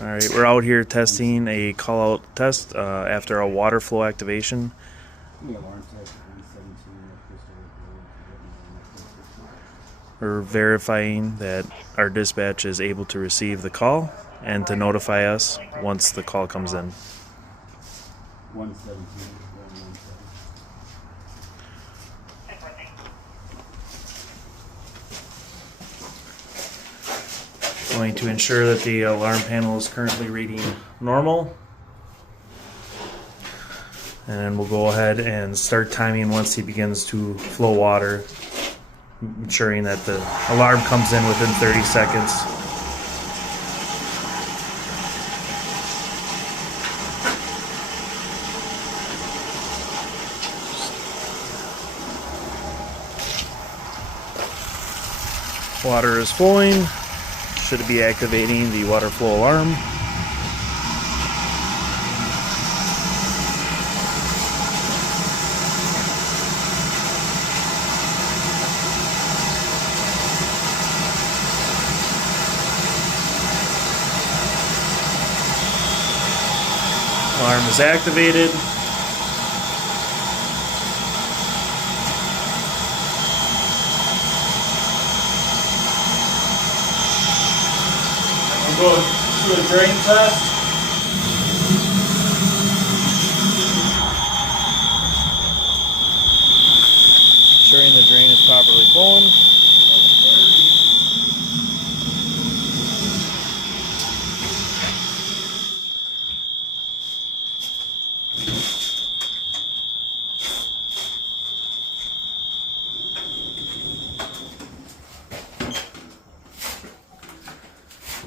All right, we're out here testing a call-out test after a water flow activation. We're verifying that our dispatch is able to receive the call and to notify us once the call comes in. 117. Going to ensure that the alarm panel is currently reading normal. And then we'll go ahead and start timing once he begins to flow water, ensuring that the alarm comes in within 30 seconds. Water is flowing. Should be activating the water flow alarm. Alarm is activated. We'll go to a drain test. Ensuring the drain is properly flowing.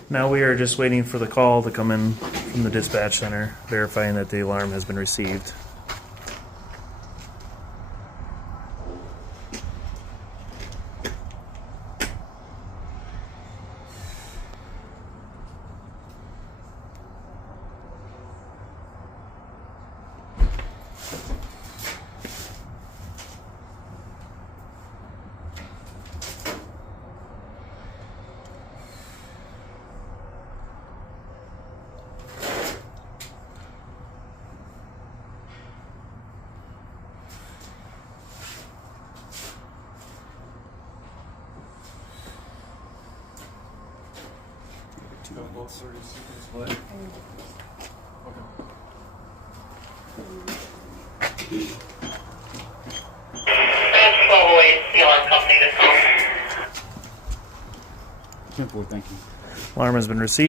Now we are just waiting for the call to come in from the dispatch center, verifying that the alarm has been received. Both 30 seconds left. Thank you. Alarm has been received.